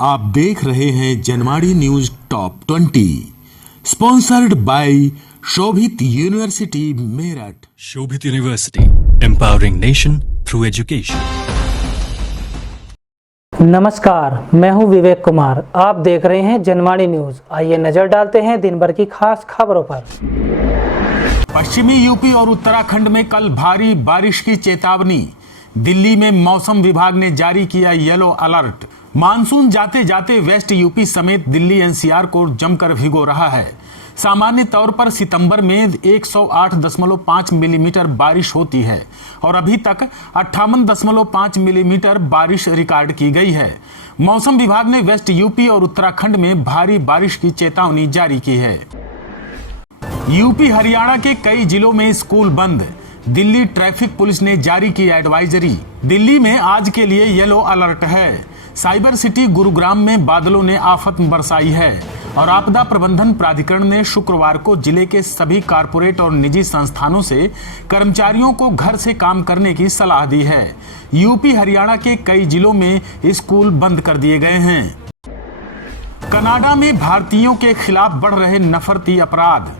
आप देख रहे हैं Janwadi news top 20 sponsored by Shobhit university Meerut. Shobhit university, empowering nation through education. नमस्कार, मैं हूं विवेक कुमार। आप देख रहे हैं जनवाड़ी न्यूज। आइए नजर डालते हैं दिन भर की खास खबरों पर। पश्चिमी यूपी और उत्तराखंड में कल भारी बारिश की चेतावनी। दिल्ली में मौसम विभाग ने जारी किया येलो अलर्ट। मानसून जाते जाते वेस्ट यूपी समेत दिल्ली एनसीआर को जमकर भिगो रहा है। सामान्य तौर पर सितंबर में 108.5 मिलीमीटर बारिश होती है और अभी तक 58.5 मिलीमीटर बारिश रिकॉर्ड की गई है। मौसम विभाग ने वेस्ट यूपी और उत्तराखंड में भारी बारिश की चेतावनी जारी की है। यूपी हरियाणा के कई जिलों में स्कूल बंद। दिल्ली ट्रैफिक पुलिस ने जारी की एडवाइजरी। दिल्ली में आज के लिए येलो अलर्ट है। साइबर सिटी गुरुग्राम में बादलों ने आफत बरसाई है और आपदा प्रबंधन प्राधिकरण ने शुक्रवार को जिले के सभी कारपोरेट और निजी संस्थानों से कर्मचारियों को घर से काम करने की सलाह दी है। यूपी हरियाणा के कई जिलों में स्कूल बंद कर दिए गए हैं। कनाडा में भारतीयों के खिलाफ बढ़ रहे नफरती अपराध।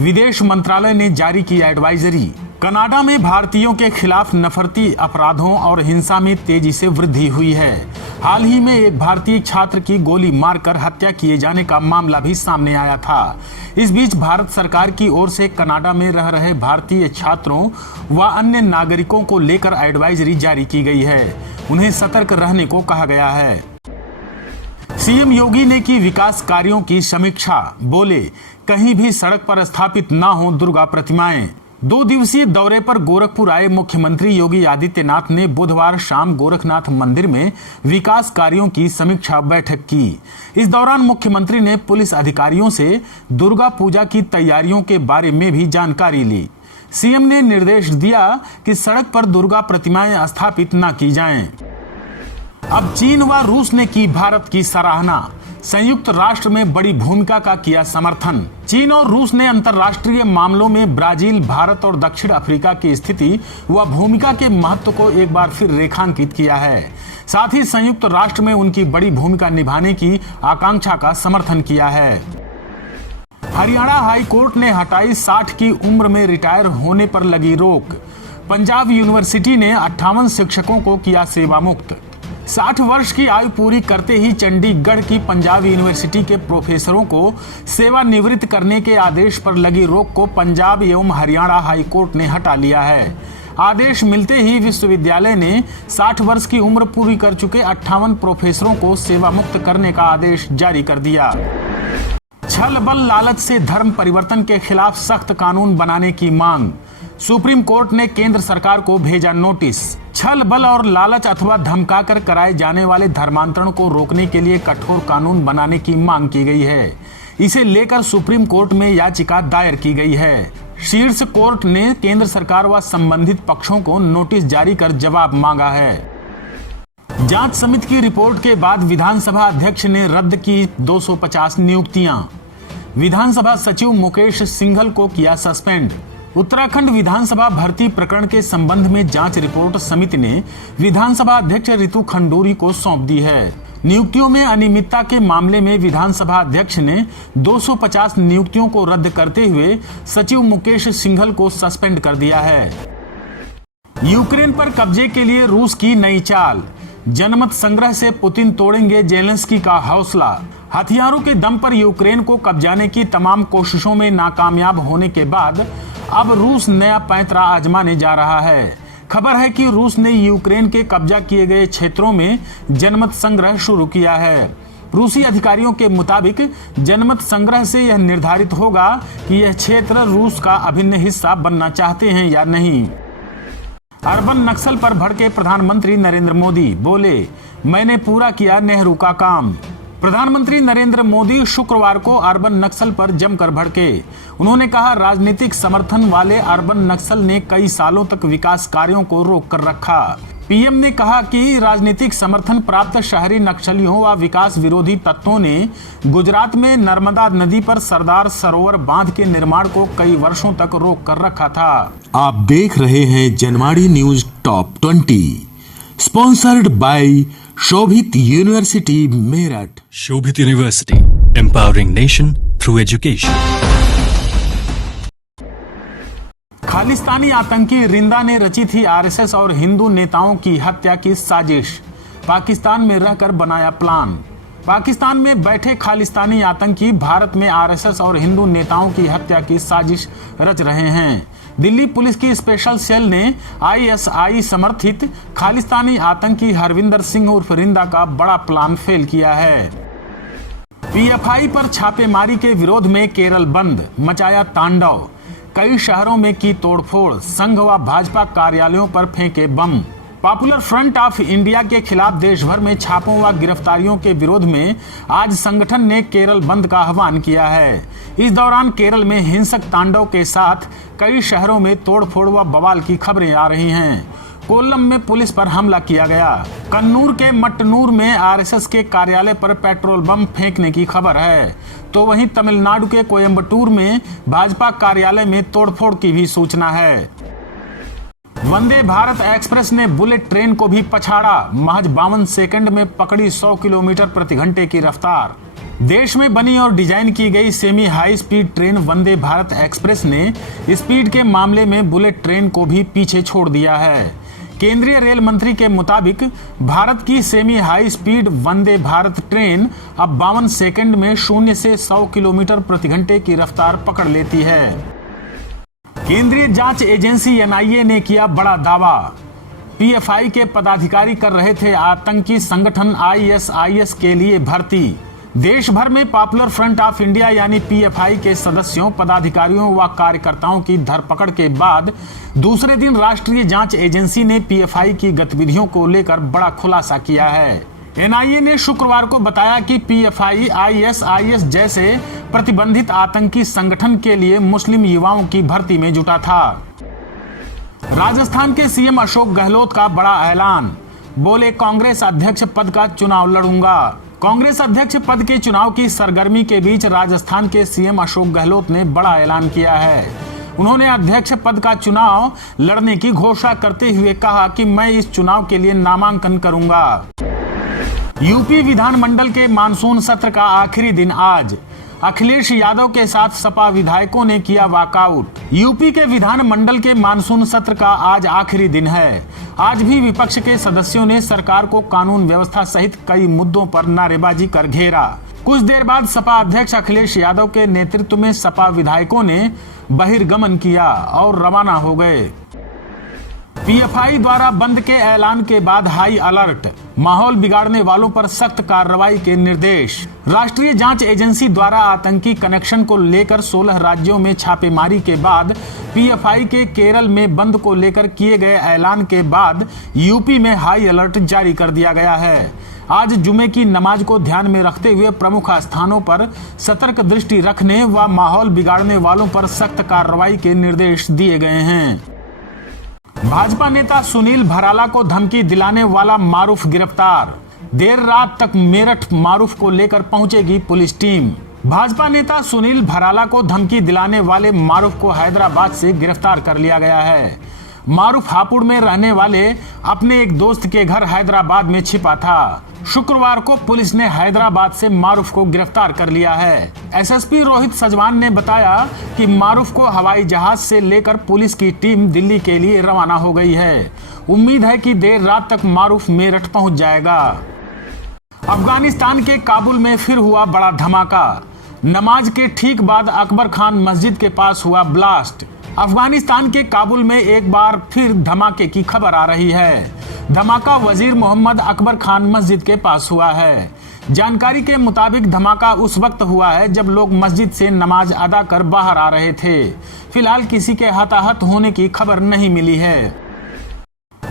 विदेश मंत्रालय ने जारी की एडवाइजरी। कनाडा में भारतीयों के खिलाफ नफरती अपराधों और हिंसा में तेजी से वृद्धि हुई है। हाल ही में एक भारतीय छात्र की गोली मारकर हत्या किए जाने का मामला भी सामने आया था। इस बीच भारत सरकार की ओर से कनाडा में रह रहे भारतीय छात्रों व अन्य नागरिकों को लेकर एडवाइजरी जारी की गई है। उन्हें सतर्क रहने को कहा गया है। सीएम योगी ने की विकास कार्यों की समीक्षा। बोले, कहीं भी सड़क पर स्थापित न हो दुर्गा प्रतिमाएं। 2 दिवसीय दौरे पर गोरखपुर आए मुख्यमंत्री योगी आदित्यनाथ ने बुधवार शाम गोरखनाथ मंदिर में विकास कार्यों की समीक्षा बैठक की। इस दौरान मुख्यमंत्री ने पुलिस अधिकारियों से दुर्गा पूजा की तैयारियों के बारे में भी जानकारी ली। सीएम ने निर्देश दिया कि सड़क पर दुर्गा प्रतिमाएं स्थापित न की जाएं। अब चीन व रूस ने की भारत की सराहना। संयुक्त राष्ट्र में बड़ी भूमिका का किया समर्थन। चीन और रूस ने अंतर्राष्ट्रीय मामलों में ब्राजील, भारत और दक्षिण अफ्रीका की स्थिति व भूमिका के महत्व को एक बार फिर रेखांकित किया है। साथ ही संयुक्त राष्ट्र में उनकी बड़ी भूमिका निभाने की आकांक्षा का समर्थन किया है। हरियाणा हाई कोर्ट ने हटाई 60 की उम्र में रिटायर होने पर लगी रोक। पंजाब यूनिवर्सिटी ने 58 शिक्षकों को किया सेवा मुक्त। 60 वर्ष की आयु पूरी करते ही चंडीगढ़ की पंजाब यूनिवर्सिटी के प्रोफेसरों को सेवानिवृत्त करने के आदेश पर लगी रोक को पंजाब एवं हरियाणा हाई कोर्ट ने हटा लिया है। आदेश मिलते ही विश्वविद्यालय ने 60 वर्ष की उम्र पूरी कर चुके 58 प्रोफेसरों को सेवा मुक्त करने का आदेश जारी कर दिया। छल बल लालच से धर्म परिवर्तन के खिलाफ सख्त कानून बनाने की मांग। सुप्रीम कोर्ट ने केंद्र सरकार को भेजा नोटिस। छल बल और लालच अथवा धमकाकर कराए जाने वाले धर्मांतरण को रोकने के लिए कठोर कानून बनाने की मांग की गई है। इसे लेकर सुप्रीम कोर्ट में याचिका दायर की गई है। शीर्ष कोर्ट ने केंद्र सरकार व संबंधित पक्षों को नोटिस जारी कर जवाब मांगा है। जांच समिति की रिपोर्ट के बाद विधानसभा अध्यक्ष ने रद्द की 250 नियुक्तियां। विधानसभा सचिव मुकेश सिंघल को किया सस्पेंड। उत्तराखंड विधानसभा भर्ती प्रकरण के संबंध में जांच रिपोर्ट समिति ने विधानसभा अध्यक्ष रितु खंडूरी को सौंप दी है। नियुक्तियों में अनियमितता के मामले में विधानसभा अध्यक्ष ने 250 नियुक्तियों को रद्द करते हुए सचिव मुकेश सिंघल को सस्पेंड कर दिया है। यूक्रेन पर कब्जे के लिए रूस की नई चाल। जनमत संग्रह से पुतिन तोड़ेंगे जेलेंस्की का हौसला। हथियारों के दम पर यूक्रेन को कब्जाने की तमाम कोशिशों में नाकामयाब होने के बाद अब रूस नया पैंतरा आजमाने जा रहा है। खबर है कि रूस ने यूक्रेन के कब्जा किए गए क्षेत्रों में जनमत संग्रह शुरू किया है। रूसी अधिकारियों के मुताबिक जनमत संग्रह से यह निर्धारित होगा कि यह क्षेत्र रूस का अभिन्न हिस्सा बनना चाहते हैं या नहीं। अर्बन नक्सल पर भड़के प्रधानमंत्री नरेंद्र मोदी। बोले, मैंने पूरा किया नेहरू का काम। प्रधानमंत्री नरेंद्र मोदी शुक्रवार को अर्बन नक्सल पर जमकर भड़के। उन्होंने कहा, राजनीतिक समर्थन वाले अर्बन नक्सल ने कई सालों तक विकास कार्यों को रोक कर रखा। पीएम ने कहा कि राजनीतिक समर्थन प्राप्त शहरी नक्सलियों व विकास विरोधी तत्वों ने गुजरात में नर्मदा नदी पर सरदार सरोवर बांध के निर्माण को कई वर्षों तक रोक कर रखा था। आप देख रहे हैं Janwadi news top 20 sponsored by Shobhit university Meerut. Shobhit University, empowering nation through education. Khalistani आतंकी रिंदा ने रची थी आरएसएस और हिंदू नेताओं की हत्या की साजिश। पाकिस्तान में रहकर बनाया प्लान। पाकिस्तान में बैठे खालिस्तानी आतंकी भारत में आरएसएस और हिंदू नेताओं की हत्या की साजिश रच रहे हैं। दिल्ली पुलिस की स्पेशल सेल ने आईएसआई समर्थित खालिस्तानी आतंकी हरविंदर सिंह उर्फ रिंदा का बड़ा प्लान फेल किया है। पीएफआई पर छापेमारी के विरोध में केरल बंद, मचाया तांडव। कई शहरों में की तोड़फोड़, संघ व भाजपा कार्यालयों पर फेंके बम। पॉपुलर फ्रंट ऑफ इंडिया के खिलाफ देश भर में छापों व गिरफ्तारियों के विरोध में आज संगठन ने केरल बंद का आह्वान किया है। इस दौरान केरल में हिंसक तांडव के साथ कई शहरों में तोड़फोड़ व बवाल की खबरें आ रही हैं। कोल्लम में पुलिस पर हमला किया गया। कन्नूर के मट्टनूर में आरएसएस के कार्यालय पर पेट्रोल बम फेंकने की खबर है, तो वहीं तमिलनाडु के कोयम्बटूर में भाजपा कार्यालय में तोड़फोड़ की भी सूचना है। वंदे भारत एक्सप्रेस ने बुलेट ट्रेन को भी पछाड़ा। महज 52 सेकंड में पकड़ी 100 किलोमीटर प्रति घंटे की रफ्तार। देश में बनी और डिजाइन की गई semi high speed train Vande Bharat express ने स्पीड के मामले में बुलेट ट्रेन को भी पीछे छोड़ दिया है। केंद्रीय रेल मंत्री के मुताबिक भारत की semi high speed Vande Bharat train अब 52 सेकंड में 0 से 100 किलोमीटर प्रति घंटे की रफ्तार पकड़ लेती है। केंद्रीय जांच एजेंसी एनआईए ने किया बड़ा दावा। पीएफआई के पदाधिकारी कर रहे थे आतंकी संगठन आईएसआईएस के लिए भर्ती। देश भर में पॉपुलर फ्रंट ऑफ इंडिया यानी पीएफआई के सदस्यों, पदाधिकारियों व कार्यकर्ताओं की धरपकड़ के बाद दूसरे दिन राष्ट्रीय जांच एजेंसी ने पीएफआई की गतिविधियों को लेकर बड़ा खुलासा किया है। एनआईए ने शुक्रवार को बताया कि पीएफआई आईएसआईएस जैसे प्रतिबंधित आतंकी संगठन के लिए मुस्लिम युवाओं की भर्ती में जुटा था। राजस्थान के सीएम अशोक गहलोत का बड़ा ऐलान। बोले, कांग्रेस अध्यक्ष पद का चुनाव लड़ूंगा। कांग्रेस अध्यक्ष पद के चुनाव की सरगर्मी के बीच राजस्थान के सीएम अशोक गहलोत ने बड़ा ऐलान किया है। उन्होंने अध्यक्ष पद का चुनाव लड़ने की घोषणा करते हुए कहा कि मैं इस चुनाव के लिए नामांकन करूंगा। यूपी विधानमंडल के मानसून सत्र का आखिरी दिन आज। अखिलेश यादव के साथ सपा विधायकों ने किया वॉकआउट। यूपी के विधानमंडल के मानसून सत्र का आज आखिरी दिन है। आज भी विपक्ष के सदस्यों ने सरकार को कानून व्यवस्था सहित कई मुद्दों पर नारेबाजी कर घेरा। कुछ देर बाद सपा अध्यक्ष अखिलेश यादव के नेतृत्व में सपा विधायकों ने बहिर्गमन किया और रवाना हो गए। पीएफआई द्वारा बंद के ऐलान के बाद हाई अलर्ट। माहौल बिगाड़ने वालों पर सख्त कार्रवाई के निर्देश। राष्ट्रीय जांच एजेंसी द्वारा आतंकी कनेक्शन को लेकर 16 राज्यों में छापेमारी के बाद पीएफआई के केरल में बंद को लेकर किए गए ऐलान के बाद यूपी में हाई अलर्ट जारी कर दिया गया है। आज जुमे की नमाज को ध्यान में रखते हुए प्रमुख स्थानों पर सतर्क दृष्टि रखने व माहौल बिगाड़ने वालों पर सख्त कार्रवाई के निर्देश दिए गए हैं। भाजपा नेता सुनील भराला को धमकी दिलाने वाला मारूफ गिरफ्तार। देर रात तक मेरठ मारूफ को लेकर पहुंचेगी पुलिस टीम। भाजपा नेता सुनील भराला को धमकी दिलाने वाले मारूफ को हैदराबाद से गिरफ्तार कर लिया गया है। मारूफ हापुड़ में रहने वाले अपने एक दोस्त के घर हैदराबाद में छिपा था। शुक्रवार को पुलिस ने हैदराबाद से मारूफ को गिरफ्तार कर लिया है। एसएसपी रोहित सजवान ने बताया कि मारूफ को हवाई जहाज से लेकर पुलिस की टीम दिल्ली के लिए रवाना हो गई है। उम्मीद है कि देर रात तक मारूफ मेरठ पहुंच जाएगा। अफगानिस्तान के काबुल में फिर हुआ बड़ा धमाका। नमाज के ठीक बाद अकबर खान मस्जिद के पास हुआ ब्लास्ट। अफगानिस्तान के काबुल में एक बार फिर धमाके की खबर आ रही है। धमाका वजीर मोहम्मद अकबर खान मस्जिद के पास हुआ है। जानकारी के मुताबिक धमाका उस वक्त हुआ है जब लोग मस्जिद से नमाज अदा कर बाहर आ रहे थे। फिलहाल किसी के हताहत होने की खबर नहीं मिली है।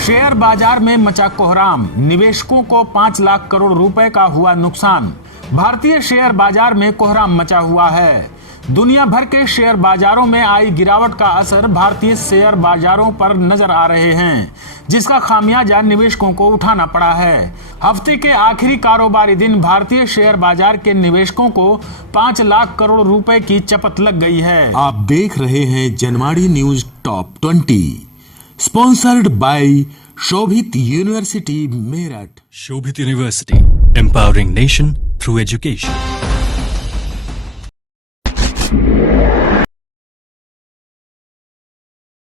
शेयर बाजार में मचा कोहराम। निवेशकों को 5 लाख करोड़ रुपए का हुआ नुकसान। भारतीय शेयर बाजार में कोहराम मचा हुआ है। दुनिया भर के शेयर बाजारों में आई गिरावट का असर भारतीय शेयर बाजारों पर नजर आ रहे हैं, जिसका खामियाजा निवेशकों को उठाना पड़ा है। हफ्ते के आखिरी कारोबारी दिन भारतीय शेयर बाजार के निवेशकों को 5 लाख करोड़ रुपए की चपत लग गई है। आप देख रहे हैं Janwadi news top 20, sponsored by Shobhit university Meerut. Shobhit University, empowering nation through education.